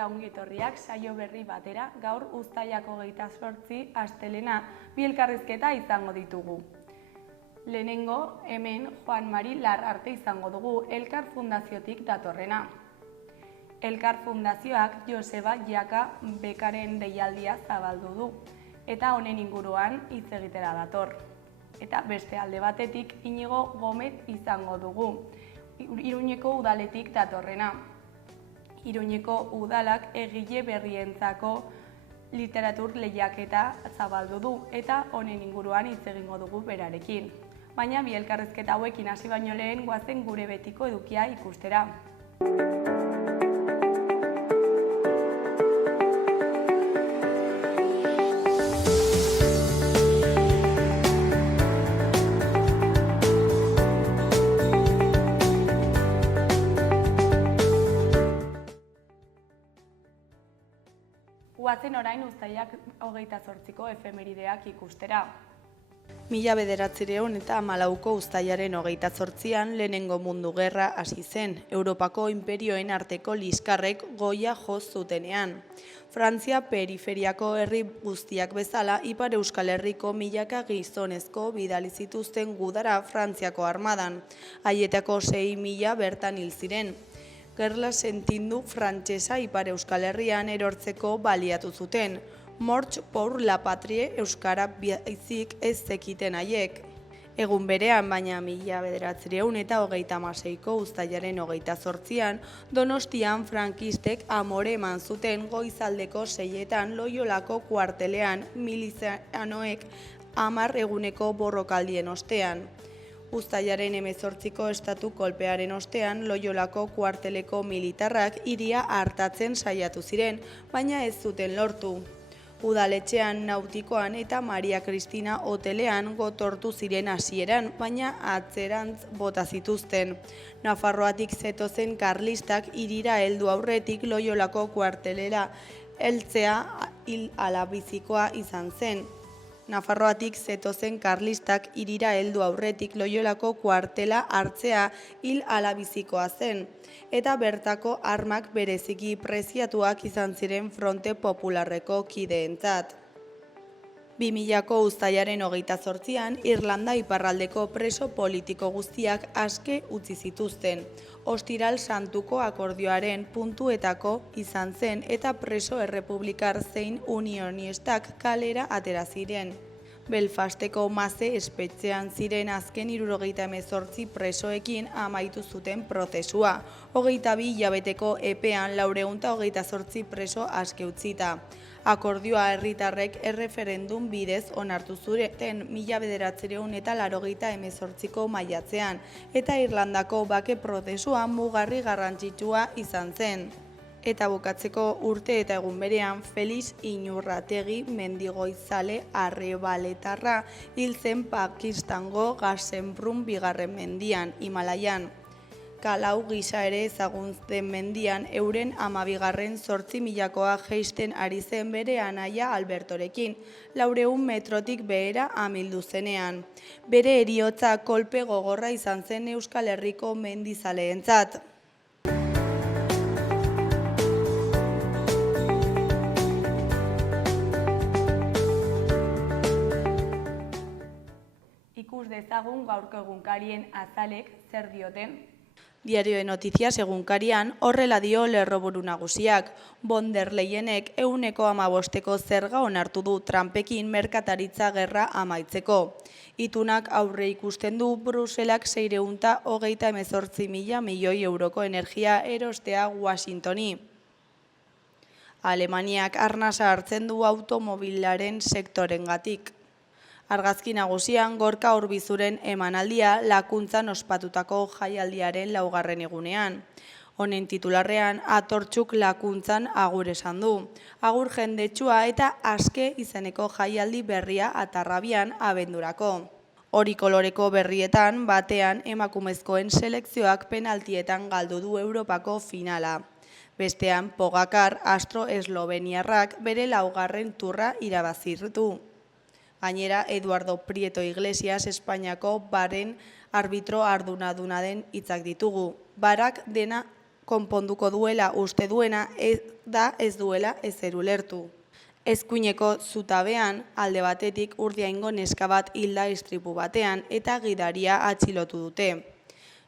eta ongi etorriak saio berri batera. Gaur uztailak 28 astelena bi elkarrizketa izango ditugu. Lehenengo hemen Juan Mari Larrarte izango dugu, Elkar Fundaziotik datorrena. Elkar Fundazioak Joseba Jaka bekaren deialdia zabaldu du eta honen inguruan hitz egitera dator. Eta beste alde batetik Inigo Gomez izango dugu, Iruñeko udaletik datorrena. Iruñeko udalak egile berrientzako literatur lehiaketa zabaldu du eta honen inguruan hitz egingo dugu berarekin. Baina bi elkarrizketa hauekin hasi baino lehen goazen gure betiko edukia ikustera. Guazen orain uztailak 28ko efemerideak ikustera. 1914ko uztailaren 28an lehenengo mundu gerra hasi zen, Europako inperioen arteko liskarrek goia jo zutenean. Frantzia periferiako herri guztiak bezala, Ipar Euskal Herriko milaka gizonezko bidali zituzten gudara Frantziako armadan, haietako 6.000 bertan hil ziren. Gerla sentindu frantsesa Ipar Euskal Herrian erortzeko baliatu zuten. Morts pour la patrie euskara baizik ez zekiten haiek. Egun berean, baina 1936ko uztailaren 28an, Donostian frankistek amore eman zuten goizaldeko 6etan Loiolako kuartelean milizianoek 10 eguneko borrokaldien ostean. Uztailaren 18ko estatu kolpearen ostean, Loiolako kuarteleko militarrak hiria hartatzen saiatu ziren, baina ez zuten lortu. Udaletxean, Nautikoan eta Maria Kristina hotelean gotortu ziren hasieran, baina atzerantz bota zituzten. Nafarroatik zetozen karlistak hirira heldu aurretik Loiolako kuartelera heltzea hil ala bizikoa izan zen. Nafarroatik zetozen karlistak hirira heldu aurretik Loiolako kuartela hartzea hil ala bizikoa zen, eta bertako armak bereziki preziatuak izan ziren Fronte Popularreko kideentzat. 2000ko uztailaren 28an, Irlanda iparraldeko preso politiko guztiak aske utzi zituzten. Ostiral Santuko akordioaren puntuetako izan zen eta preso errepublikar zein unionistak kalera atera ziren. Belfasteko Maze espetxean ziren azken 78 presoekin amaitu zuten prozesua. 22 hilabeteko epean 428 preso aske utzita. Akordioa herritarrek erreferendum bidez onartu zuten 1988ko maiatzean, eta Irlandako bake prozesua mugarri garrantzitsua izan zen. Eta bukatzeko urte eta egun berean, Felix Inurrategi mendigoizale arrebaletarra hil zen Pakistango Gazenbrun bigarren mendian, Himalaian. Kalau gisa ere ezagun den mendian, euren 12. 8.000koa jeisten ari zen bere anaia Albertorekin, 400 metrotik behera amildu zenean. Bere heriotza kolpe gogorra izan zen Euskal Herriko mendizaleentzat. Ikus dezagun gaurko egunkarien azalek zer dioten. Diario de Noticias egunkarian horrela dio lerroburu nagusiak. Von der Leyenek 15% zerga onartu du Trumpekin merkataritza gerra amaitzeko. Itunak aurre ikusten du Bruselak 638.000 milioi euroko energia erostea Washingtoni. Alemaniak arnasa hartzen du automobilaren sektorengatik. Argazki nagusian Gorka Urbizuren emanaldia Lakuntzan ospatutako jaialdiaren laugarren egunean. Honen titularrean Atortxuk Lakuntzan agur esan du. Agur jendetsua eta aske izeneko jaialdi berria Atarrabian abendurako. Hori koloreko berrietan batean emakumezkoen selekzioak penaltietan galdu du Europako finala. Bestean Pogacar astro esloveniarrak bere laugarren turra irabazirtu. Gainera, Eduardo Prieto Iglesias Espainiako baren arbitro ardunaduna den hitzak ditugu. Barak dena konponduko duela uste duena ez duela ezer ulertu. Eskuineko zutabean, alde batetik Urdiaingo neska bat hilda istripu batean eta gidaria atxilotu dute.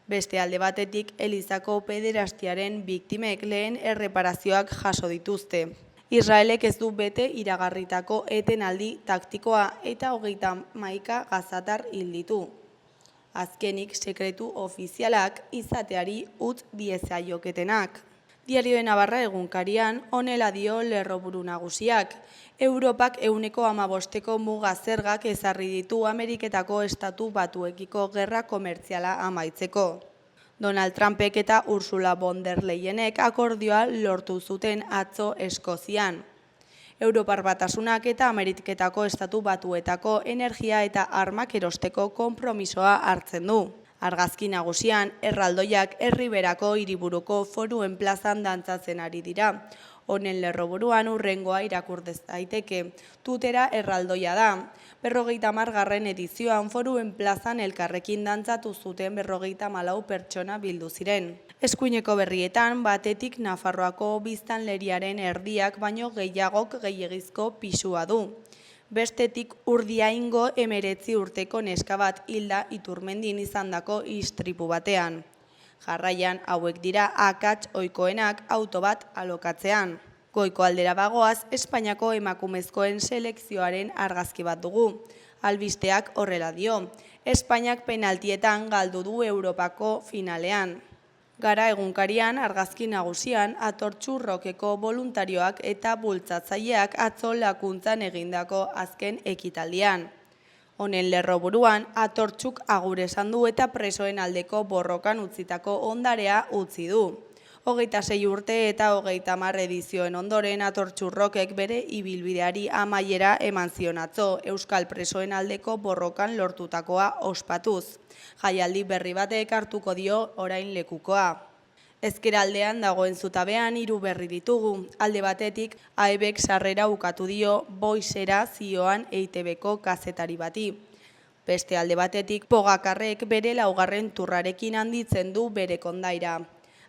Beste alde batetik, Elizako pederastiaren biktimek lehen erreparazioak jaso dituzte. Israelek ez du bete iragarritako etenaldi taktikoa eta 31 gazatar hil ditu. Azkenik, sekretu ofizialak izateari utz diezaioketenak. Diario de Navarra egunkarian honela dio lerroburu nagusiak. Europak 15% muga zergak ezarri ditu Ameriketako estatu batuekiko gerra komertziala amaitzeko. Donald Trumpek eta Ursula von der Leyenek akordioa lortu zuten atzo Eskozian. Europar Batasunak eta Ameriketako estatu batuetako energia eta armak erosteko konpromisoa hartzen du. Argazki nagusian, erraldoiak herriberako hiriburuko Foruen plazan dantzatzen ari dira. Honen lerroburuan hurrengoa irakur daiteke. Tutera erraldoia da. 50. edizioan Foruen plazan elkarrekin dantzatu zuten 54 pertsona bildu ziren. Eskuineko berrietan, batetik Nafarroako biztanleriaren erdiak baino gehiagok gehiegizko pisua du. Bestetik Urdiaingo 19 urteko neska bat hilda Iturmendin izandako istripu batean. Jarraian hauek dira akats ohikoenak auto bat alokatzean. Goiko aldera bagoaz, Espainiako emakumezkoen selekzioaren argazki bat dugu. Albisteak horrela dio. Espainiak penaltietan galdu du Europako finalean. Gara egunkarian argazki nagusian Atortxu Rokeko boluntarioak eta bultzatzaileak atzo Lakuntzan egindako azken ekitaldian. Honen lerroburuan Atortxuk agur esan du eta presoen aldeko borrokan utzitako ondarea utzi du. 26 urte eta 30 edizioen ondoren Atortxu Rokek bere ibilbideari amaiera eman zion atzo, euskal presoen aldeko borrokan lortutakoa ospatuz. Jaialdi berri batek hartuko dio orain lekukoa. Ezkeraldean dagoen zutabean 3 berri ditugu. Alde batetik, AEBek sarrera ukatu dio Boixera zioan EITBko kazetari bati. Beste alde batetik, Pogakarrek bere 4. turrarekin handitzen du bere kondaira.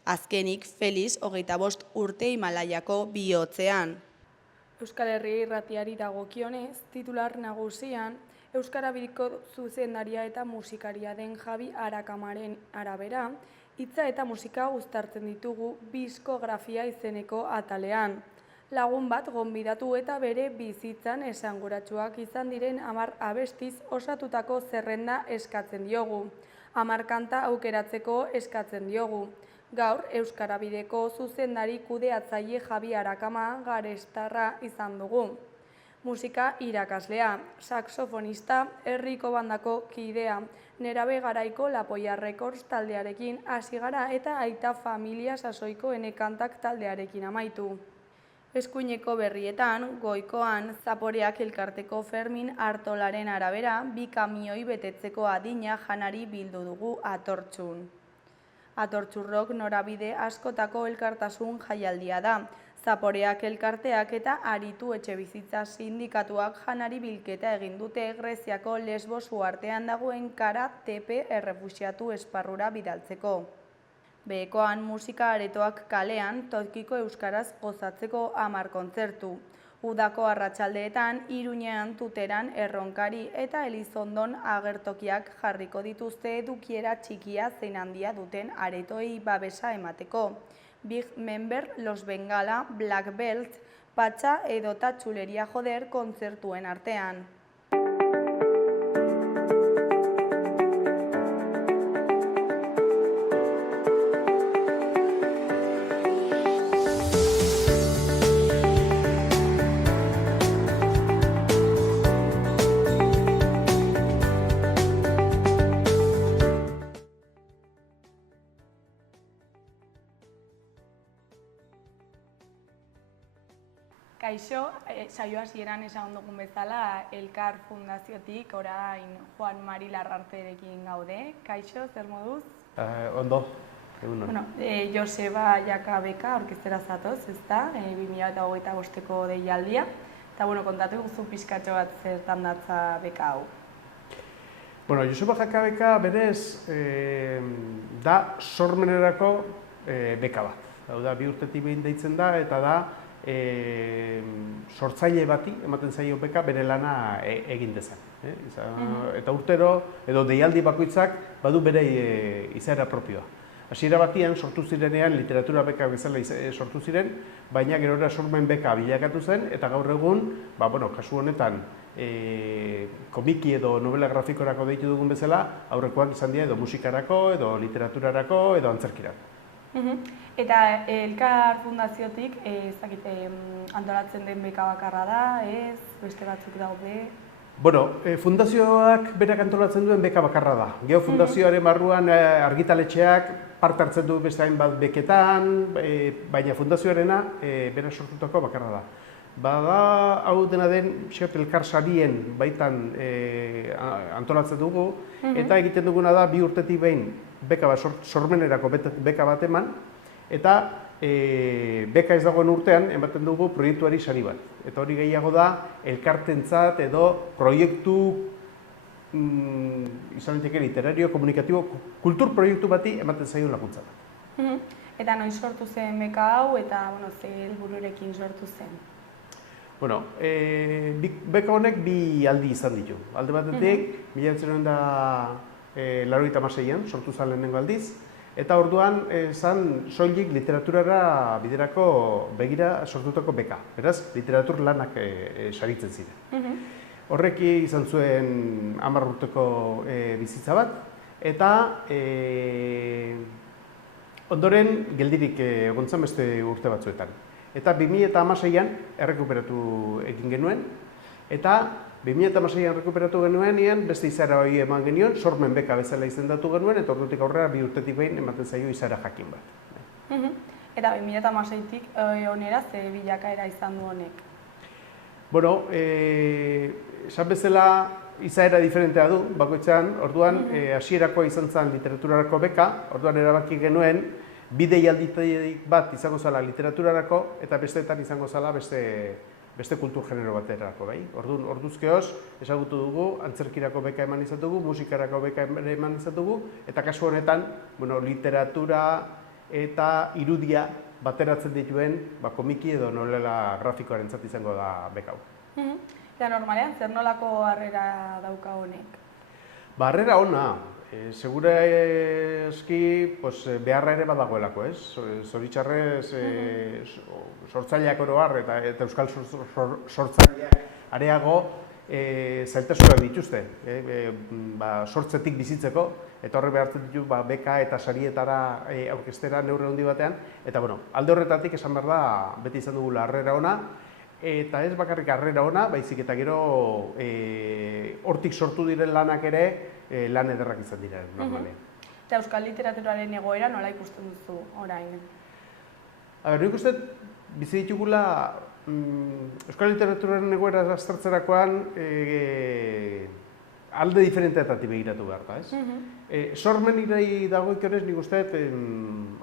Azkenik, Feliz 25 urte Himalaiako bihotzean. Euskal Herria irratiari dagokionez, titular nagusian, Euskara Biriko zuzendaria eta musikaria den Javi Arakamaren arabera, hitza eta musika uztartzen ditugu diskografia izeneko atalean. Lagun bat gonbidatu eta bere bizitzan esanguratsuak izan diren 10 abestiz osatutako zerrenda eskatzen diogu. 10 kanta aukeratzeko eskatzen diogu. Gaur, Euskara Bideko zuzendari kudeatzaile Javi Arakama garestarra izan dugu. Musika irakaslea, saxofonista, herriko bandako kidea, nerabe garaiko Lapoia Records taldearekin hasi gara eta aita familia sasoiko enekantak taldearekin amaitu. Eskuineko berrietan, goikoan, Zaporeak elkarteko Fermin Artolaren arabera, 2 kamioi betetzeko adina janari bildu dugu Atortxun. Atortxurrok norabide askotako elkartasun jaialdia da. Zaporeak elkarteak eta Aritu Etxebizitza sindikatuak janari bilketa egin dute Greziako Lesbos uhartean dagoen Kara Tepe errefuxiatu esparrura bidaltzeko. Behekoan musika aretoak kalean tokiko euskaraz gozatzeko 10 kontzertu. Udako arratsaldeetan Iruñean, Tuteran, Erronkari eta Elizondon agertokiak jarriko dituzte edukiera txikia zein handia duten aretoei babesa emateko. Big Member, Los Bengala, Black Belt, Patxa edota Txuleria Joder kontzertuen artean. Kaixo, saio hasieran esan dugun bezala, Elkar Fundaziotik orain Juan Mari Larrarterekin gaude. Kaixo, zer moduz? Ondo, egunon. Bueno, Joseba Jaka beka orkestera zatoz, ezta? 2025ko deialdia. Eta bueno, kontatu guzu pixkatxo bat zertan datza beka hau. Bueno, Joseba Jaka beka berez da sormenerako beka bat. Hau da, 2 urtetik behin deitzen da, eta da, sortzaile bati ematen zaio beka bere lana egin dezan. Eta urtero, edo deialdi bakoitzak badu bere izaera propioa. Hasiera batian sortu zirenean literatura beka bezala sortu ziren, baina gerora sormen beka bilakatu zen, eta gaur egun, kasu honetan, komiki edo novela grafikorako deitu dugun bezala, aurrekoak izan dira edo musikarako, edo literaturarako, edo antzerkirako. Eta Elkar Fundaziotik antolatzen den beka bakarra da, ez? Beste batzuk daude? Fundazioak berak antolatzen duen beka bakarra da. Geo fundazioaren barruan argitaletxeak parte hartzen du beste hainbat beketan, baina fundazioarena bera sortutako bakarra da. Bada, hau dena den, Elkar sarien baitan antolatzen dugu, eta egiten duguna da 2 urtetik behin sormenerako beka bat eman, eta beka ez dagoen urtean ematen dugu proiektuari sari bat. Eta hori gehiago da, elkartentzat edo proiektu izan daiteke literario, komunikatibo, kultur proiektu bati ematen zaion laguntza bat. Eta noiz sortu zen beka hau eta ze helbururekin sortu zen? Beka honek 2 aldi izan ditu. Alde batetik, 1986an sortu zen lehenengo aldiz, eta orduan zan soilik literaturara biderako begira sortutako beka. Beraz, literatur lanak saritzen ziren. Horreki izan zuen 10 urteko bizitza bat, eta ondoren geldirik egon zen beste urte batzuetan. Eta 2016an errekuperatu egin genuen, eta 2016an errekuperatu genuen, beste izaera hori eman genion, sormen beka bezala izendatu genuen, eta ordutik aurrera 2 urtetik behin ematen zaio izaera jakin bat. Eta 2016tik onera ze bilakaera izan du honek? Esan bezala izaera diferentea du, bakoitzan, orduan hasierako izan zen literaturarako beka, orduan erabaki genuen, 2 deialditik bat izango zala literaturarako, eta besteetan izango zala beste kultur genero baterako, bai? Orduzkeoz, ezagutu dugu, antzerkirako beka eman izan dugu, musikarako beka eman izan dugu, eta kasu honetan, literatura eta irudia bateratzen dituen komiki edo novela grafikoarentzat izango da beka hau. Eta normalean, zer nolako harrera dauka honek? Harrera ona, segura eski beharra ere badagoelako, ez? Zoritxarrez, sortzaileak oro har eta euskal sortzaileak areago zailtasunak dituzte, sortzetik bizitzeko, eta horre behartzen ditu beka eta sarietara aurkeztera neurri handi batean, eta alde horretatik esan behar da beti izan dugula harrera ona, eta ez bakarrik harrera ona, baizik eta gero hortik sortu diren lanak ere lan ederrak izan dira normalean. Eta euskal literaturaren egoera nola ikusten duzu orain? Nik uste bizi ditugula euskal literaturaren egoera aztertzerakoan alde diferenteetatik begiratu behar da, ez? Sormen irai dagokionez nik uste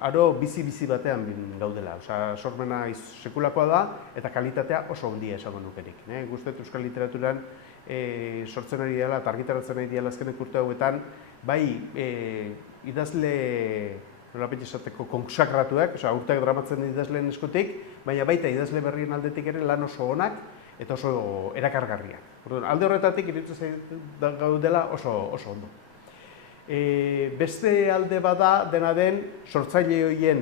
aro bizi-bizi batean gaudela. Sormena sekulakoa da eta kalitatea oso handia esango nukerik. Nik uste euskal literaturan sortzen ari dela eta argitaratzen ari dela azkenek urte hauetan, bai idazle nolapet esateko konsagratuak, urteak dramatzen idazleen eskutik, baina baita idazle berrien aldetik ere lan oso onak eta oso erakargarriak. Alde horretatik iruditzen gaudela oso ondo. Beste alde bada dena den sortzaile horien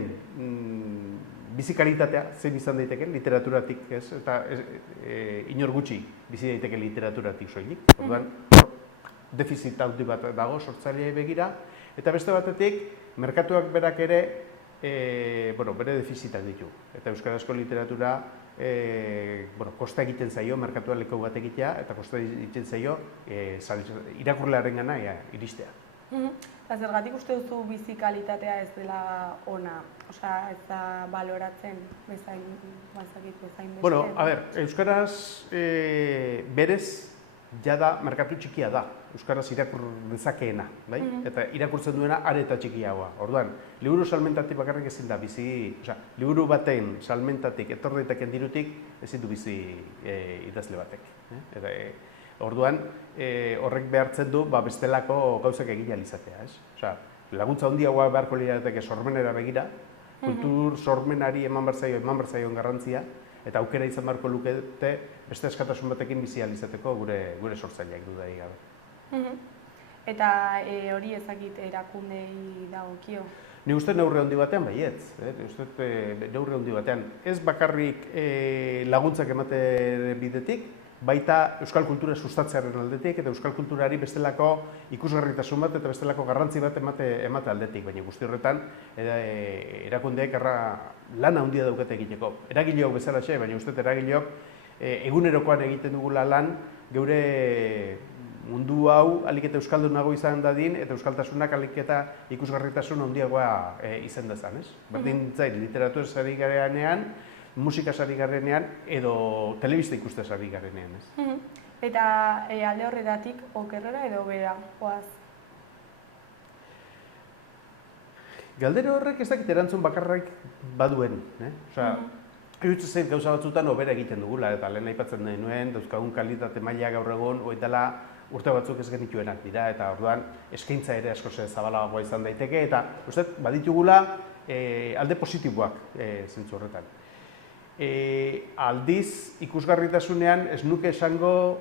bizi kalitatea zein izan daiteke literaturatik, ez? Eta inor gutxi bizi daiteke literaturatik soilik. Orduan, defizit handi bat dago sortzaileei begira, eta beste batetik merkatuak berak ere bere defizitak ditu. Eta euskarazko literatura kosta egiten zaio merkatua leku bat egitea, eta kosta egiten zaio irakurlearengana iristea. Eta zergatik uste duzu bizi kalitatea ez dela ona? Ez da baloratzen bezain beste? Euskaraz berez jada merkatu txikia da. Euskaraz irakur dezakeena, bai? Eta irakurtzen duena are eta txikiagoa. Orduan, liburu salmentatik bakarrik ezin da bizi, liburu baten salmentatik etor daiteken dirutik ezin du bizi idazle batek. Orduan, horrek behartzen du bestelako gauzak egin ahal izatea, ez? Laguntza handiagoa beharko lirateke sormenera begira, Kultur sormenari eman behar zaion garrantzia, eta aukera izan beharko lukete beste askatasun batekin bizi ahal izateko gure sortzaileak dudarik gabe. Eta hori ezakit erakundei dagokio? Ni uste neurri handi batean baietz, neurri handi batean. Ez bakarrik laguntzak emate bidetik, baita euskal kultura sustatzearen aldetik eta euskal kulturari bestelako ikusgarritasun bat eta bestelako garrantzi bat emate aldetik, baina guzti horretan erakundeek lan handia daukate egiteko. Eragileok bezalaxe, baina uste eragileok egunerokoan egiten dugula lan geure mundu hau alik eta euskaldunago izan dadin eta euskaltasunak alik eta ikusgarritasun handiagoa izan dezan, ez? Berdin zait, literaturaz ari garenean, musikaz ari garenean edo telebista ikustez ari garenean, ez? Eta alde horretatik okerrera edo bera, oaz? Galdera horrek ez dakit erantzun bakarrak baduen, Osea, iruditzen zait gauza batzutan hobera egiten dugula, eta lehen aipatzen nahi nuen, dauzkagun kalitate maila gaur egun, dela urte batzuk ez genituenak dira, eta orduan eskaintza ere asko zabalagoa izan daiteke, eta uste baditugula alde positiboak zentzu horretan. Aldiz, ikusgarritasunean ez nuke esango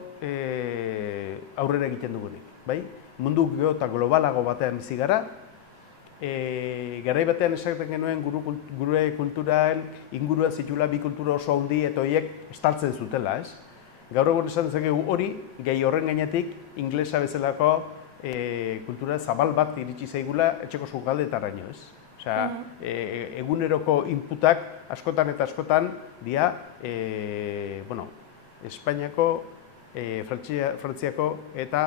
aurrera egiten dugunik, bai? Mundu gero eta globalago batean bizi gara, garai batean esaten genuen gure kulturaren ingurua zitula bi kultura oso handi eta horiek estaltzen zutela, ez? Gaur egun esan dezakegu hori, gehi horren gainetik, inglesa bezalako kultura zabal bat iritsi zaigula etxeko sukaldetaraino, ez? Osea, eguneroko inputak askotan eta askotan dira, Espainiako, Frantziako eta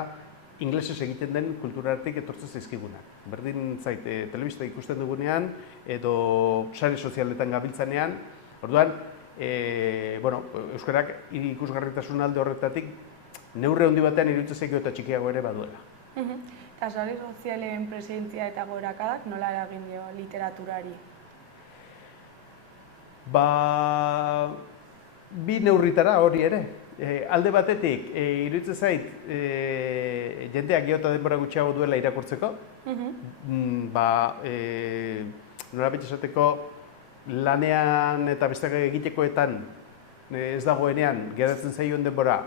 inglesez egiten den kulturartik etortzen zaizkigunak. Berdin zait, telebista ikusten dugunean edo sare sozialetan gabiltzanean, orduan, euskarak ikusgarritasun alde horretatik neurri handi batean iruditzen zaio eta txikiago ere baduela. Eta sare sozialen presentzia eta gorakadak nola eragin dio literaturari? Bi neurritara hori ere. Alde batetik, iruditzen zait, jendeak gero eta denbora gutxiago duela irakurtzeko, nolabait esateko lanean eta besteak egitekoetan ez dagoenean geratzen zaioen denbora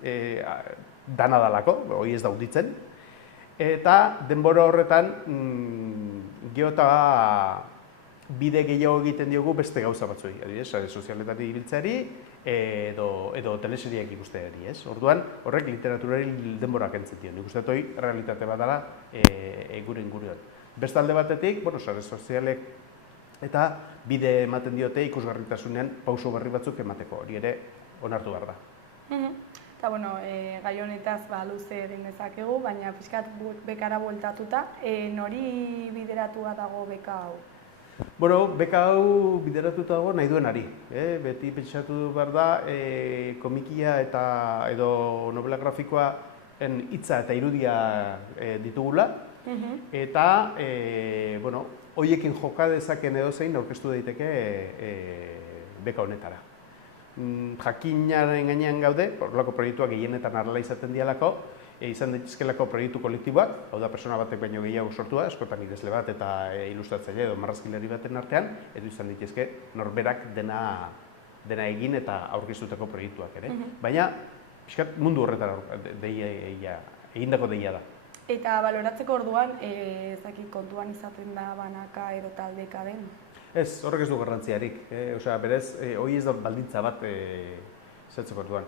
dana dalako, hori ez dauditzen, eta denbora horretan gero eta bide gehiago egiten diogu beste gauza batzuei, sare sozialetan ibiltzeari edo teleseriak ikusteari, ez? Orduan, horrek literaturari denbora kentzen dio. Nik uste dut hori realitate bat dela gure inguruan. Beste alde batetik, sare sozialek eta bide ematen diote ikusgarritasunean pauso berri batzuk emateko, hori ere onartu behar da. Eta, gai honetaz luze egin dezakegu, baina pixkat bekara bueltatuta, nori bideratua dago beka hau? Beka hau bideratuta dago nahi duenari. Beti pentsatu behar da, komikia edo novela grafikoen hitza eta irudia ditugula, eta horiekin joka dezaken edozein aurkeztu daiteke beka honetara. Jakinaren gainean gaude, horrelako proiektuak gehienetan arrela izaten dialako, izan daitezkelako proiektu kolektiboak, hau da persona batek baino gehiago sortua, askotan idazle bat eta ilustratzaile edo marrazkilari baten artean, edo izan daitezke norberak dena egin eta aurkeztutako proiektuak ere. Baina, pixkat mundu horretan egindako deia da. Eta baloratzeko orduan, ezakit kontuan izaten da banaka edo taldeka den? Ez, horrek ez du garrantziarik. Osea, berez, hori ez da baldintza bat zehatzeko orduan.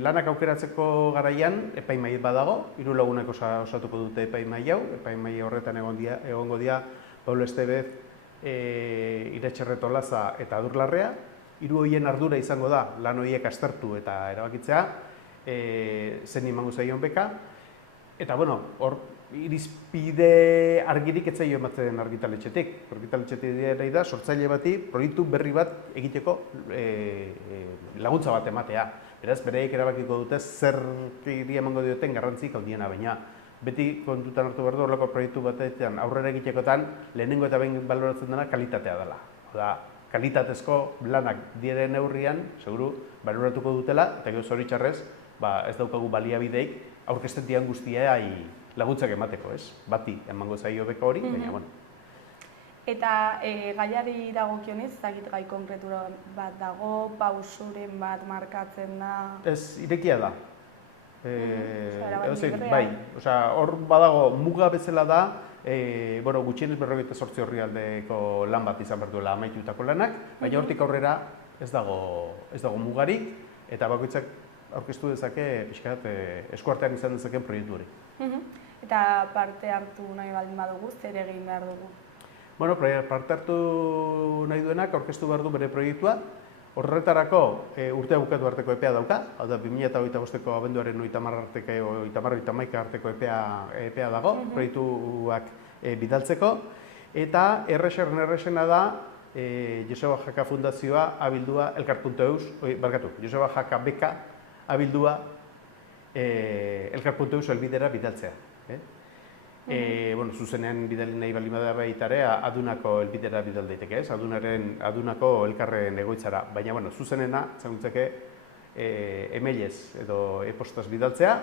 Lanak aukeratzeko garaian epaimahai badago, 3 lagunak osatuko dute epaimahai hau, epaimahai horretan egongo dira Paulo Estevez, Iratxerre Tolaza eta Adur Larrea. 3 horien ardura izango da lan horiek aztertu eta erabakitzea, zen emango zaion beka. Eta, hor irizpide argirik ez zaio ematen argitaletxetik. Argitaletxetik nahi da, sortzaile bati proiektu berri bat egiteko laguntza bat ematea. Beraz, bereik erabakiko dute zer emango dioten garrantzik handiena, baina beti kontutan hartu behar du horrelako proiektu batean aurrera egitekotan lehenengo eta behin baloratzen dena kalitatea dela. Oda, kalitatezko lanak diren neurrian, seguru, baloratuko dutela, eta gero zoritxarrez, ez daukagu baliabideik aurkezten dian guztia laguntzak emateko, ez? Bati emango zaio beka hori, baina, Eta gaiari dagokionez, ezagik gai konkretu bat dago, pausuren bat markatzen da. Ez, irekia da. Bai. Hor badago muga bezala da, gutxienez 48 orrialdeko lan bat izan behar duela amaitutako lanak, baina hortik aurrera ez dago mugarik, eta bakoitzak aurkeztu dezake pixkat eskuartean izan dezakeen proiektu hori. Eta parte hartu nahi baldin badugu, zer egin behar dugu? Parte hartu nahi duenak aurkeztu behar du bere proiektua. Horretarako urtea bukatu arteko epea dauka, hau da 2025ko abenduaren 30-31 arteko epea dago, proiektuak bidaltzeko. Eta errexena da Joseba Jaka Fundazioa abildua elkar.eus, Joseba Jaka Beka abildua elkar.eus elbidera bidaltzea. Zuzenean bidali nahi baldin bada baita ere, adunako elbidera bidal daiteke, adunako elkarren egoitzara. Baina, zuzenena, zaguntzeke, emailez edo e-postaz bidaltzea,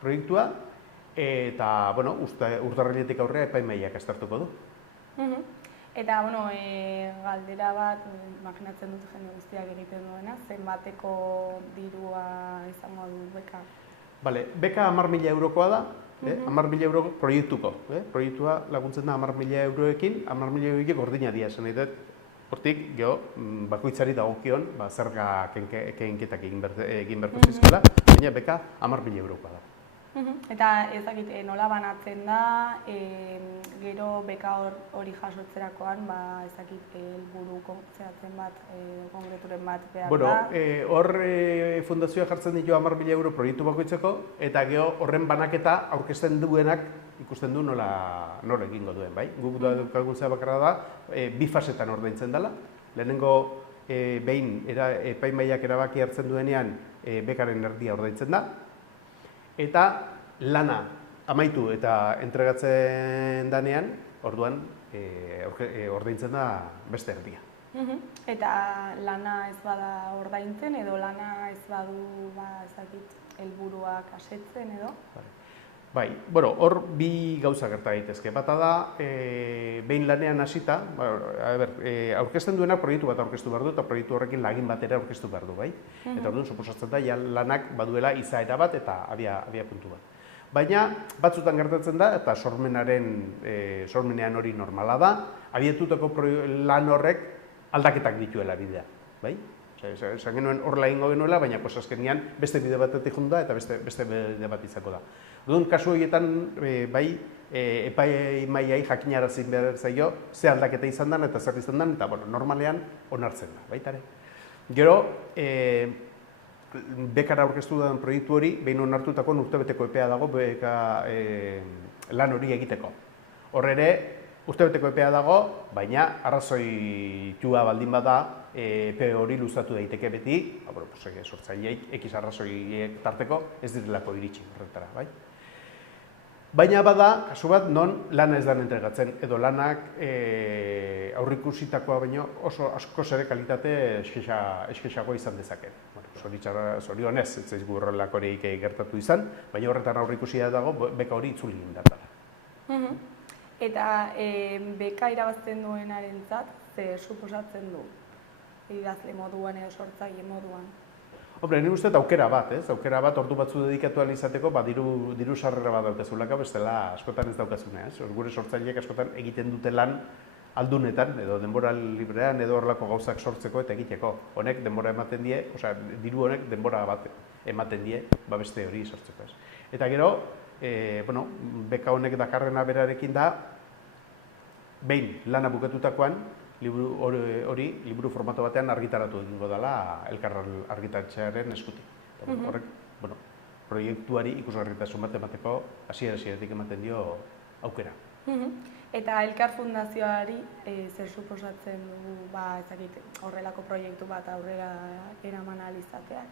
proiektua, eta, urtarriletik aurrea epaimaiak estartuko du. Eta, galdera bat, imaginatzen dut jende guztiak egiten duena, zenbateko dirua izango du beka? Beka 10.000 eurokoa da, 10.000 euro proiektuko. Proiektua laguntzen da 10.000 euroekin, 10.000 euroekin gordina dira, esan nahi dut, hortik, bakoitzari dagokion, zerga kenketak egin beharko zizkola, baina beka 10.000 eurokoa da. Eta ezakit nola banatzen da, gero beka hori jasotzerakoan, ezakit helburu zehatzen bat, konkreturen bat behar da? Hor fundazioa jartzen ditu 10.000 euro proiektu bakoitzeko, eta gero horren banaketa aurkezten duenak ikusten du nola egingo duen, bai? Guk daukaguntzea bakarra da, bi fasetan ordaintzen dela. Lehenengo behin epaimaiak erabaki hartzen duenean bekaren erdia ordaintzen da, eta lana amaitu eta entregatzen danean, orduan ordaintzen da beste erdia. Eta lana ez bada ordaintzen edo lana ez badu helburuak asetzen edo? Bai, hor bi gauza gerta daitezke. Bata da, behin lanean hasita, aurkezten duena proiektu bat aurkeztu behar du, eta proiektu horrekin lagin batera aurkeztu behar du, bai? Eta orduan, suposatzen da, lanak baduela izaera bat eta abia puntu bat. Baina, batzutan gertatzen da, eta sormenean hori normala da, abiatutako lan horrek aldaketak dituela bidea, bai? Esan genuen horrela egingo genuela, baina azkenean beste bide batetik joan da eta beste bide bat izango da. Orduan, kasu horietan, epaimaiai jakinarazin behar zaio, ze aldaketa izan den eta zer izan den, eta normalean onartzen da, baita ere. Gero, bekara aurkeztu den proiektu hori, behin onartutako urtebeteko epea dago lan hori egiteko. Hor ere, urtebeteko epea dago, baina arrazoitua baldin bada, epe hori luzatu daiteke beti, sortzaileek ekiz arrazoiek tarteko ez direlako iritsi horretara, bai? Baina bada, kasu bat, non lana ez den entregatzen, edo lanak aurrikusitakoa baino oso askoz ere kalitate eskexagoa izan dezake. Zorionez, ez zaigu horrelakorik gertatu izan, baina horretan aurrikusia dago beka hori itzuli indartara. Eta beka irabazten duenarentzat, ze suposatzen du? Idazle moduan edo sortzaile moduan. Nik uste aukera bat, aukera bat ordu batzu dedikatu ahal izateko, diru sarrera bat daukazulako, bestela askotan ez daukazunea. Gure sortzaileek askotan egiten dute lan aldunetan, edo denbora librean, edo horrelako gauzak sortzeko eta egiteko. Honek denbora ematen die, diru honek denbora bat ematen die, beste hori sortzeko. Eta gero, beka honek dakarrena berarekin da, behin lana bukatutakoan, hori liburu formato batean argitaratu egingo dela elkar argitaratzearen eskutik. Horrek, proiektuari ikusgarritasun bat emateko hasiera-hasieratik ematen dio aukera. Eta Elkar Fundazioari zer suposatzen du horrelako proiektu bat aurrera eraman ahal izateak?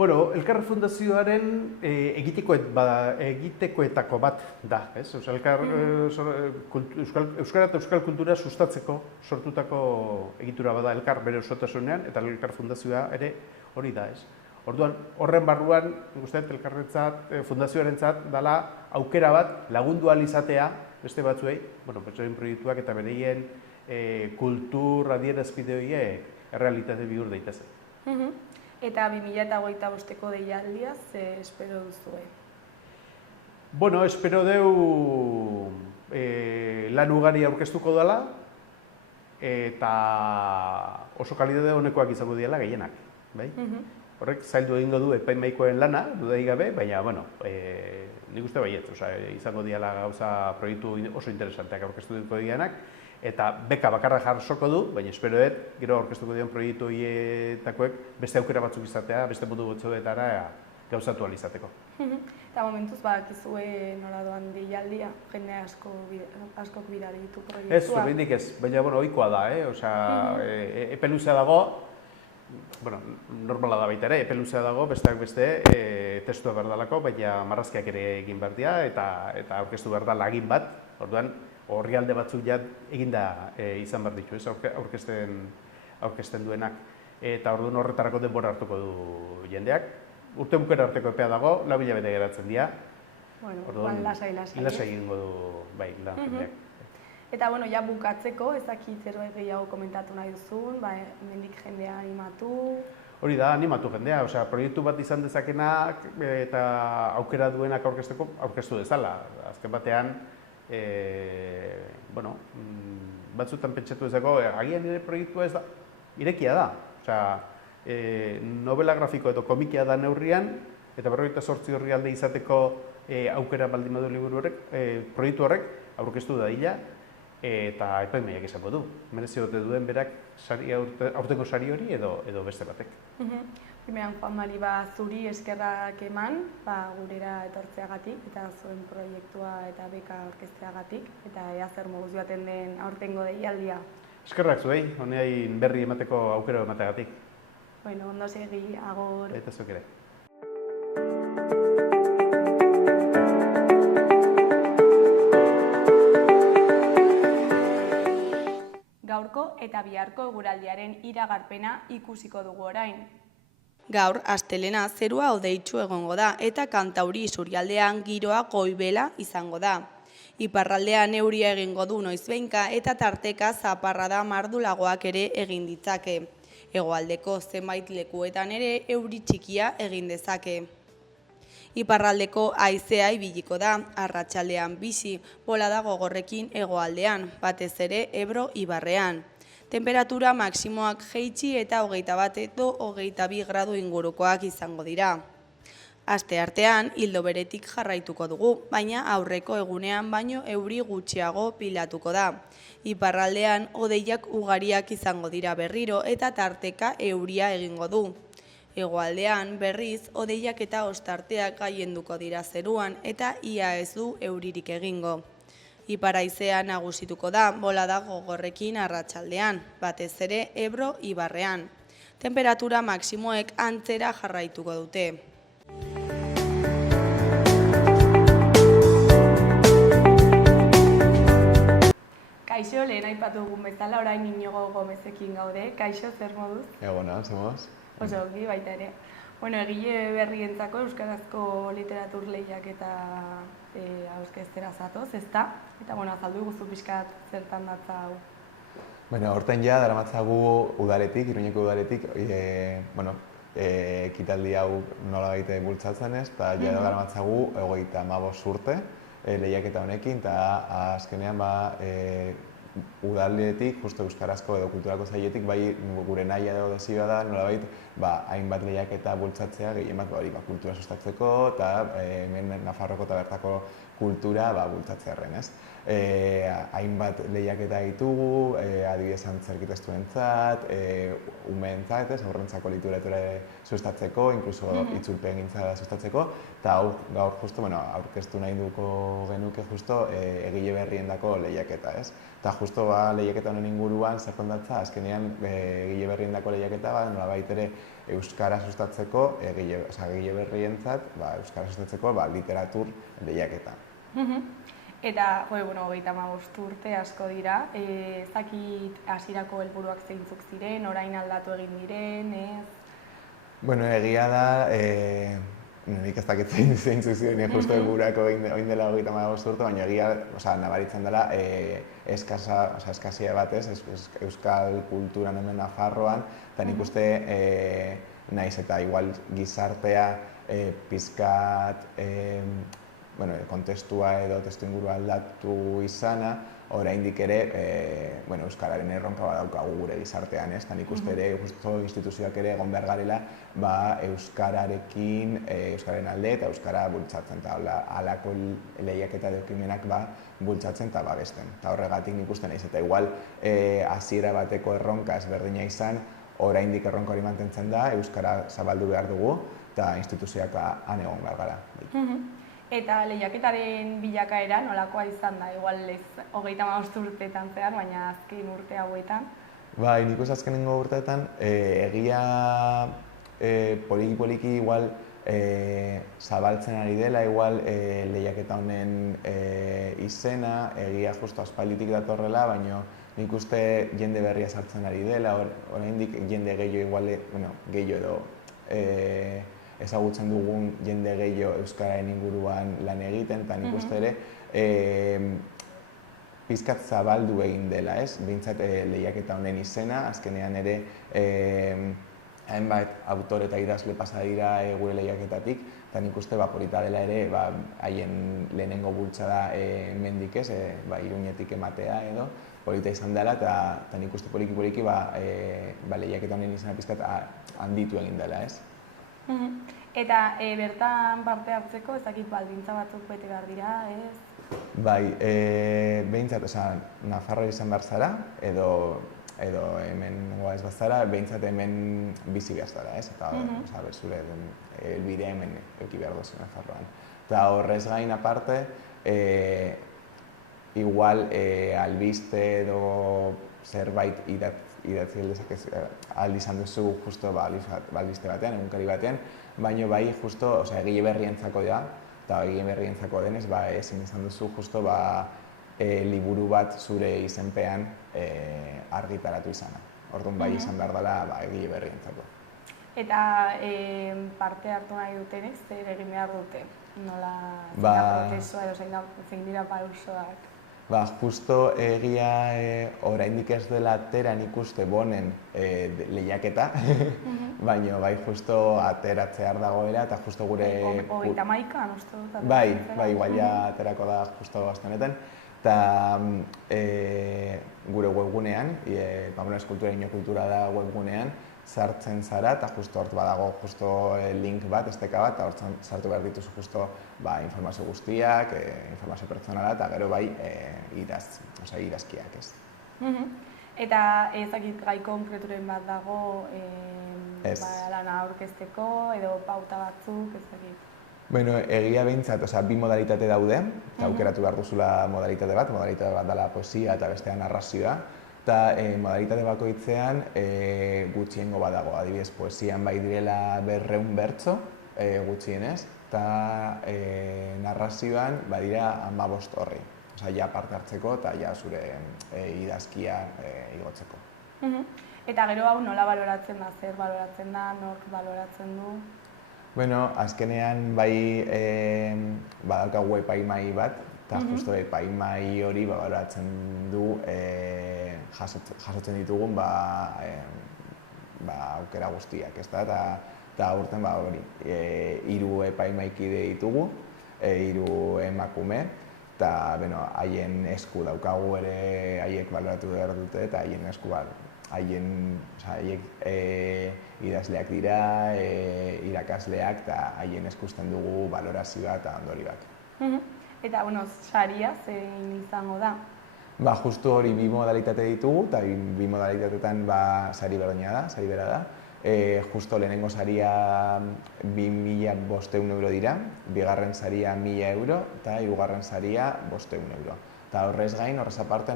Elkar Fundazioaren egitekoetako bat da. Euskara eta euskal kultura sustatzeko sortutako egitura bada Elkar bere osotasunean, eta Elkar Fundazioa ere hori da. Orduan, horren barruan, Elkarrentzat, Fundazioarentzat, dela aukera bat lagundu ahal izatea beste batzuei, bueno, pertsonen proiektuak eta bereien kultur adierazpide horiek errealitate bihur daitezen. Eta 2025ko deialdia ze espero duzue? Bueno, espero deu lan ugari aurkeztuko dela eta oso kalitate honekoak izango diela gehienak, bai? Horrek zaildu egingo du epaimahaikoen lana, dudarik gabe, baina, bueno, nik uste baiet, izango diela gauza proiektu oso interesanteak aurkeztu dituko dianak, eta beka bakarra jasoko du, baina espero dut, gero aurkeztuko dion proiektu horietakoek beste aukera batzuk izatea, beste modu batzuetara gauzatu ahal izateko. Eta momentuz badakizue nola doan deialdia, jende askok bidali ditu proiektua. Ez, oraindik ez, baina, bueno, ohikoa da, epe luzea dago, bueno, normala da baita ere, epe luzea dago, besteak beste, testua behar dalako, baina marrazkiak ere egin behar dira, eta aurkeztu behar da lagin bat, orduan, orrialde batzuk ja eginda izan behar ditu, aurkezten duenak. Eta orduan horretarako denbora hartuko du jendeak. Urte bukera arteko epea dago, 4 hilabete geratzen dira. Bueno, orduan lasai. Lasai egingo du, bai, lan jendeak. Eta, bueno, ja bukatzeko, ezakit zerbait gehiago komentatu nahi duzun, hemendik jendea animatu. Hori da, animatu jendea, proiektu bat izan dezakenak eta aukera duenak aurkezteko, aurkeztu dezala. Azken batean, bueno, batzutan pentsatu dezako, agian nire proiektua ez da, irekia da. Novela grafiko edo komikia da neurrian, eta 48 orrialde izateko aukera baldin badu liburu horrek, proiektu horrek aurkeztu dadila, eta epaimahaiak izango du. Merezi ote duen berak aurtengo sari hori edo beste batek. Primeran, Juan Mari, zuri eskerrak eman, gurera etortzeagatik, eta zuen proiektua eta beka aurkezteagatik, eta ea zer moduz joaten den aurtengo deialdia. Eskerrak zuei, honeain berri emateko aukera emateagatik. Bueno, ondo segi, agur. Eta zuek ere. Gaurko eta biharko eguraldiaren iragarpena ikusiko dugu orain. Gaur, astelena zerua hodeitsu egongo da eta kantauri isurialdean giroa goibela izango da. Iparraldean euria egingo du noizbehinka eta tarteka zaparrada mardulagoak ere egin ditzake. Hegoaldeko zenbait lekuetan ere euri txikia egin dezake. Iparraldeko haizea ibiliko da, arratsaldean bizi, bolada gogorrekin hegoaldean, batez ere Ebro ibarrean. Temperatura maksimoak jaitsi eta 21 edo 22 gradu ingurukoak izango dira. Asteartean, ildo beretik jarraituko dugu, baina aurreko egunean baino euri gutxiago pilatuko da. Iparraldean, hodeiak ugariak izango dira berriro eta tarteka euria egingo du. Hegoaldean, berriz, hodeiak eta ostarteak gailenduko dira zeruan eta ia ez du euririk egingo. Ipar-haizea nagusituko da, bolada gogorrekin arratsaldean, batez ere Ebro ibarrean. Temperatura maksimoek antzera jarraituko dute. Kaixo, lehen aipatu dugun bezala, orain Inigo Gomezekin gaude. Kaixo, zer moduz? Egona, zemuz? Oso, baita ere. Bueno, egile berrientzako euskarazko literatur lehiak eta aurkeztera zatoz, ezta? Eta, bueno, azaldu guzu pixkat zertan datza hau. Bueno, horten ja, daramatzagu udaletik, Iruñeko udaletik, ekitaldi hau nola baite bultzatzen ez, eta ja daramatzagu 35 urte lehiaketa honekin, eta azkenean udaletik, justo euskarazko edo kulturako zailetik, bai gure nahia edo desioa da, nolabait, hainbat lehiaketa bultzatzea, gehien bat kultura sustatzeko, eta hemen Nafarroko eta bertako kultura bultzatzearren, ez? Hainbat lehiaketa ditugu, adibidez antzerkitestuentzat, umeentzat, aurrentzako literatura sustatzeko, inkluso itzulpengintza sustatzeko, eta hau gaur justo aurkeztu nahi duko genuke justo egile berriendako lehiaketa, ez? Eta justo lehiaketa honen inguruan zertan datza, azkenean egile berriendako lehiaketa nolabait ere euskara sustatzeko, egile berrientzat euskara sustatzeko literatur lehiaketa. Eta, 35 urte asko dira, ezakit hasierako helburuak zeintzuk ziren, orain aldatu egin diren, ez? Bueno, egia da, nik ez dakit zein ziren, justu gurako oin dela 35 urte, baina egia, nabaritzen dela eskazia batez, euskal kulturan hemen Nafarroan, eta nik uste naiz eta igual gizartea pizkat kontestua edo testuingurua aldatu izana, oraindik ere euskararen erronka badaukagu gure gizartean, ez? Eta nik uste ere justu instituzioak ere egon behar garela euskararekin, euskararen alde eta euskara bultzatzen, eta halako lehiaketa edo ekimenak bultzatzen eta babesten. Eta horregatik nik uste naiz, eta igual hasiera bateko erronka ezberdina izan, oraindik erronka hori mantentzen da, euskara zabaldu behar dugu, eta instituzioak han egon behar gara. Eta lehiaketaren bilakaera nolakoa izan da, igual ez 35 urteetan zehar, baina azken urte hauetan? Bai, nik uste azkenengo urteetan, egia poliki igual zabaltzen ari dela, igual lehiaketa honen izena, egia justu aspalditik datorrela, baina nik uste jende berria sartzen ari dela, oraindik jende gehiago igual, gehiago edo ezagutzen dugun jende gehiago euskararen inguruan lan egiten, eta nik uste ere pizkat zabaldu egin dela, ez? Behintzat lehiaketa honen izena, azkenean ere hainbat autore eta idazle pasa dira gure lehiaketatik, eta nik uste polita dela ere haien lehenengo bultzada hemendik ez, Iruñetik ematea edo, polita izan dela, eta nik uste poliki lehiaketa honen izena pizkat handitu egin dela, ez? Eta bertan parte hartzeko ezakit baldintza batzuk bete behar dira, ez? Bai, behintzat, Nafarroa izan behar zara, edo hemen ez bazara, behintzat hemen bizi behar zara, ez? Eta zure helbidea hemen eduki behar duzu Nafarroan. Eta horrez gain aparte, igual albiste edo zerbait idatzi aldi izan duzu justo albiste batean, egunkari batean, baina bai justo egile berrientzako da, eta egile berrientzako denez ezin izan duzu justo liburu bat zure izenpean argitaratu izana. Orduan bai izan behar dela egile berrientzako. Eta parte hartu nahi dutenek zer egin behar dute? Nola zein da prozesua edo zein dira pausoak? Justo egia oraindik ez dela atera nik uste bonen lehiaketa, baina bai justo ateratzear dagoela eta justo gure... 31an uste dut? Bai, igual ja aterako da justo aste honetan, eta gure webgunean, Pamplona Eskultura Inokultura da webgunean, sartzen zara eta justo hort badago justo link bat, esteka bat, eta hortzen sartu behar dituzu justo informazio guztiak, informazio pertsonala eta gero bai idazkiak, ez. Eta ezakit gai konkreturen bat dago lana aurkezteko edo pauta batzuk, ezakit? Bueno, egia behintzat, bi modalitate daude, eta aukeratu behar duzula modalitate bat dela poesia eta bestea narrazioa, eta modalitate bakoitzean gutxiengo badago, adibidez poesian bai direla 200 bertso gutxienez, eta narrazioan badira 15 horri, ja parte hartzeko eta ja zure idazkia igotzeko. Eta gero hau nola baloratzen da, zer baloratzen da, nork baloratzen du? Bueno, azkenean bai badaukagu epaimahai bat, eta justo epaimahai hori baloratzen du jasotzen ditugun aukera guztiak, ezta? Eta aurten 3 epaimahaikide ditugu, 3 emakume, eta haien esku daukagu ere haiek baloratu behar dute, eta haien esku haiek idazleak dira, irakasleak, eta haien eskusten dugu balorazioa eta ondori bat. Eta, saria zein izango da? Justu hori 2 modalitate ditugu, eta 2 modalitatetan sari berdina da, sari bera da. Justo lehenengo saria 2.500 euro dira, bigarren saria 1.000 euro, eta hirugarren saria 500 euro. Eta horrez gain, horrez aparte,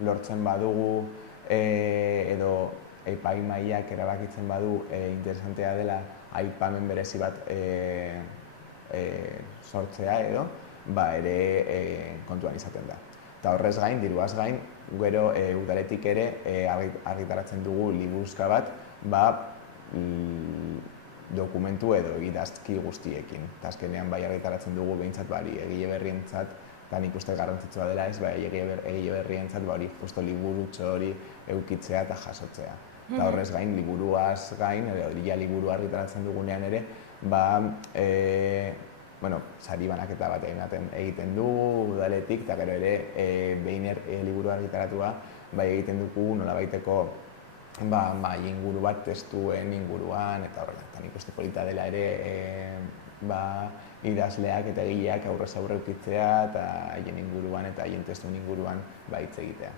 lortzen badugu edo epaimahaiak erabakitzen badu interesantea dela aipamen berezi bat sortzea edo, ere kontuan izaten da. Eta horrez gain, diruaz gain, gero udaletik ere argitaratzen dugu liburuxka bat, dokumentu edo idazki guztiekin. Eta azkenean bai argitaratzen dugu behintzat bari egile berrientzat, eta nik uste garrantzitsua dela ez, bai egile berrientzat hori justo liburutxo hori eukitzea eta jasotzea. Eta horrez gain, liburuaz gain, edo liburu argitaratzen dugunean ere, sari banaketa bat egiten dugu udaletik, eta gero ere behin liburu argitaratua bai egiten dugu nolabaiteko inguru bat testuen inguruan, eta horrela. Eta nik uste polita dela ere idazleak eta egileak aurrez aurre eukitzea eta haien inguruan eta haien testuen inguruan hitz egitea.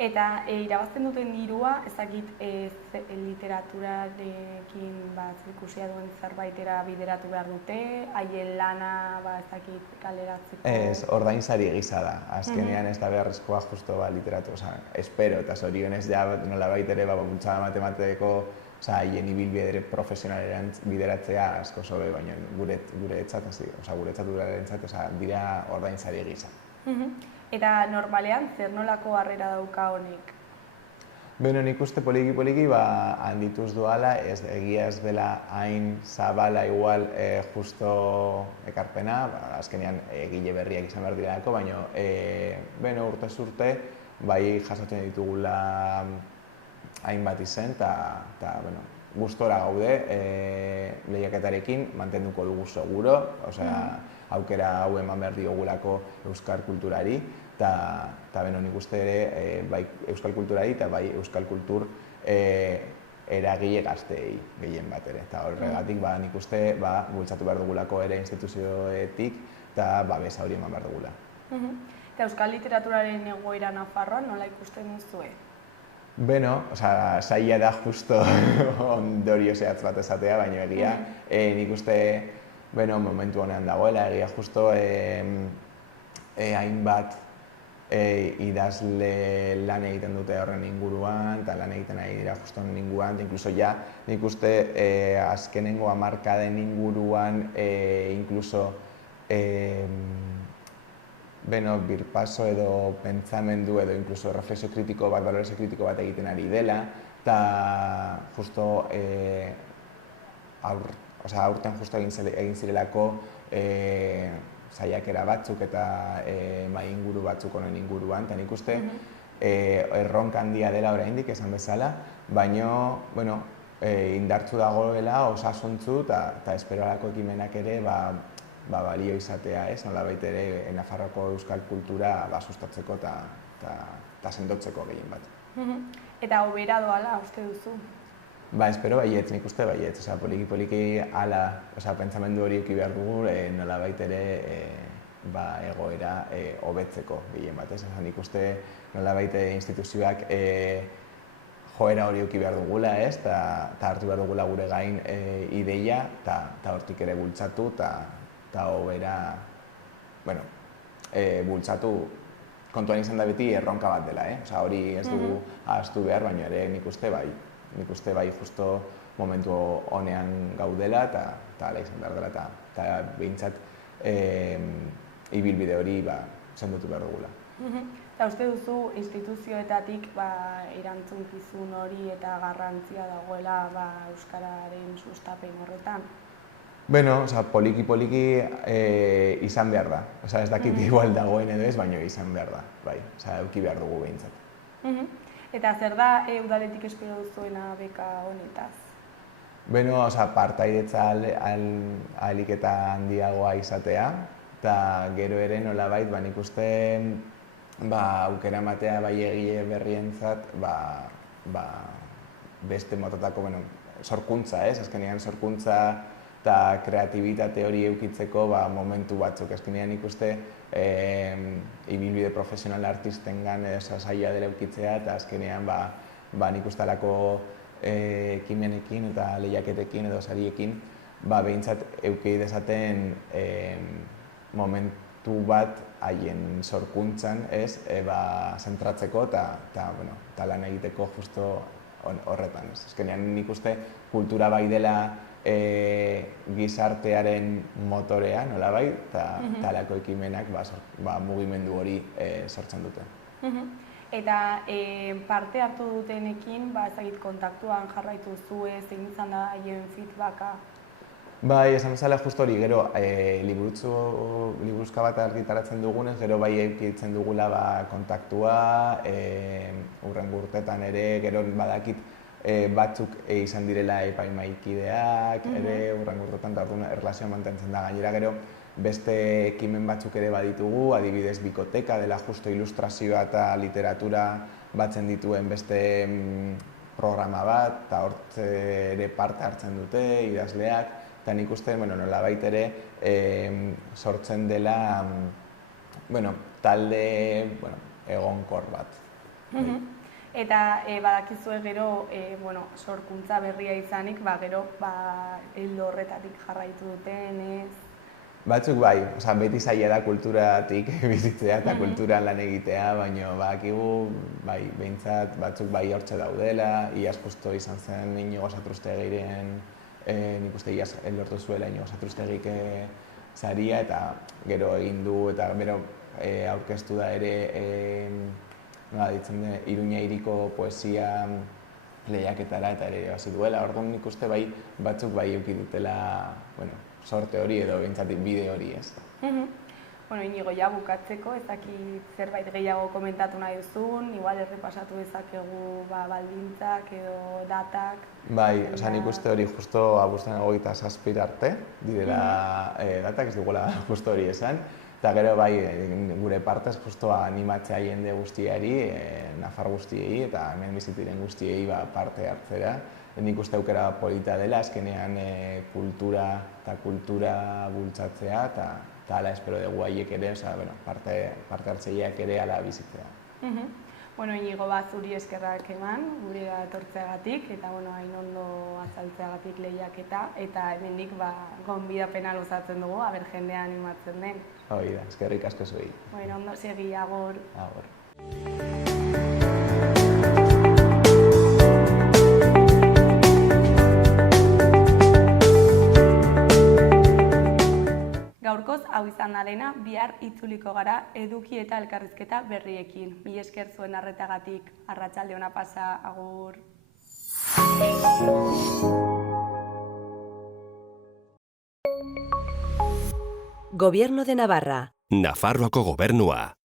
Eta irabazten duten dirua, ezakit literaturarekin zerikusia duen zerbaitera bideratu behar dute, haien lana ezakit kaleratzeko? Ez, ordainsari gisa da. Azkenean ez da beharrezkoa justo literatura, espero, eta zorionez nolabait ere bultzada matemateko haien ibilbide profesionalerantz bideratzea asko sobe, baina guretzat dira ordainsari gisa. Eta normalean, zer nolako harrera dauka honek? Beno, nik uste poliki handituz doala, egia ez dela hain zabala igual justo ekarpena, azkenean egile berriak izan behar direlako, baina urtez urte bai jasotzen ditugula hainbat izen, eta gustora gaude lehiaketarekin mantenduko dugu seguro, aukera hau eman behar diogulako euskal kulturari, eta nik uste ere bai euskal kulturari eta bai euskal kultur eragile gazteei gehien bat ere. Eta horregatik nik uste bultzatu behar dugulako ere instituzioetik eta babesa hori eman behar dugula. Eta euskal literaturaren egoera Nafarroan nola ikusten duzue? Beno, zaila da justo ondorio zehatz bat esatea, baina egia nik uste momentu honean dagoela, egia justo hainbat idazle lan egiten dute horren inguruan, eta lan egiten ari dira justo honen inguruan, eta inkluso nik uste azkenengo hamarkaden inguruan, inkluso birpaso edo pentsamendu edo inkluso reflexio kritiko bat, valorazio kritiko bat egiten ari dela, eta justo aurten justo egin zirelako saiakera batzuk eta inguru batzuk honen inguruan, eta nik uste erronka handia dela oraindik esan bezala, baina indartsu dagoela, osasuntsu eta esperoalako ekimenak ere balio izatea, nolabait ere Nafarroako euskal kultura sustatzeko eta sendotzeko gehien bat. Eta hobera doala uste duzu? Espero baietz, nik uste baietz, poliki ala, pentsamendu hori eduki behar dugu, nolabait ere egoera hobetzeko gehien bat, nik uste nolabait instituzioak joera hori eduki behar dugula, eta hartu behar dugula gure gain ideia, eta hortik ere bultzatu, eta hobera, bultzatu kontuan izan da beti erronka bat dela, hori ez dugu ahaztu behar, baina ere nik uste bai justo momentu honean gaudela eta ala izan behar dela eta behintzat ibilbide hori sendotu behar dugula. Eta uste duzu instituzioetatik erantzunkizun hori eta garrantzia dagoela euskararen sustapen horretan? Beno, poliki izan behar da. Ez dakit igual dagoen edo ez, baina izan behar da, bai. Eduki behar dugu behintzat. Eta zer da udaletik espero duzuena beka honetaz? Beno, partaidetza ahalik eta handiagoa izatea, eta gero ere nolabait, nik uste aukera ematea bai egile berrientzat, beste motatako sorkuntza, azkenean sorkuntza eta kreatibitate hori eukitzeko momentu batzuk. Azkenean ikuste ibilbide profesional artistengan zaila dela eukitzea eta azkenean nik ustalako ekimenekin eta lehiaketekin edo sariekin behintzat eukei dezaten momentu bat haien sorkuntzan zentratzeko eta lan egiteko justo horretan. Azkenean nik uste kultura bai dela gizartearen motorea, nolabait, eta talako ekimenak mugimendu hori sortzen dute. Eta parte hartu dutenekin, ezagik kontaktuan jarraitu zue, zein izan da haien feedbacka? Bai, esan bezala justo hori, gero liburuzka bat argitaratzen dugunez, gero bai eukitzen dugula kontaktua, hurrengo urtetan ere, gero badakit batzuk izan direla epaimahaikideak, ere hurrengo urtetan eta orduan erlazioa mantentzen da. Gainera gero beste ekimen batzuk ere baditugu, adibidez bikoteka dela justo ilustrazioa eta literatura batzen dituen beste programa bat, eta hortz ere parte hartzen dute idazleak, eta nik uste nolabait ere sortzen dela talde egonkor bat. Eta badakizue gero sorkuntza berria izanik, gero ildo horretatik jarraitu duten, ez? Batzuk bai, beti zaila da kulturatik bizitzea eta kulturan lan egitea, baina badakigu behintzat batzuk bai hortxe daudela, iaz justo izan zen Inigo Satrustegiren, nik uste iaz lortu zuela Inigo Satrustegik saria eta gero egin du eta gero aurkeztu da ere Iruña Hiriko poesia lehiaketara eta ere hasi duela, orduan nik uste batzuk bai eduki dutela sorte hori edo behintzat bide hori, ez. Inigo, bukatzeko, ez dakit zerbait gehiago komentatu nahi duzun, igual errepasatu dezakegu baldintzak edo datak. Bai, nik uste hori justo abuztuaren 27 arte, direla datak, ez dugula justo hori esan. Eta gero gure partez justo animatzea jende guztiari, nafar guztiei eta hemen bizitiren guztiei parte hartzera. Nik uste aukera polita dela, azkenean kultura eta kultura bultzatzea eta hala espero dugu haiek ere, parte hartzeileak ere hala bizitzea. Inigo, zuri eskerrak eman, gure etortzeagatik eta hain ondo azaltzeagatik lehiaketa eta hemendik gonbidapena luzatzen dugu, jendea animatzen den. Hoi da, eskerrik asko zuei. Ondo segi, agur. Agur. Gaurkoz, hau izan da dena, bihar itzuliko gara eduki eta elkarrizketa berriekin. Mila esker zuen arretagatik, arratsalde ona pasa, agur. Gobierno de Navarra. Nafarroako gobernua.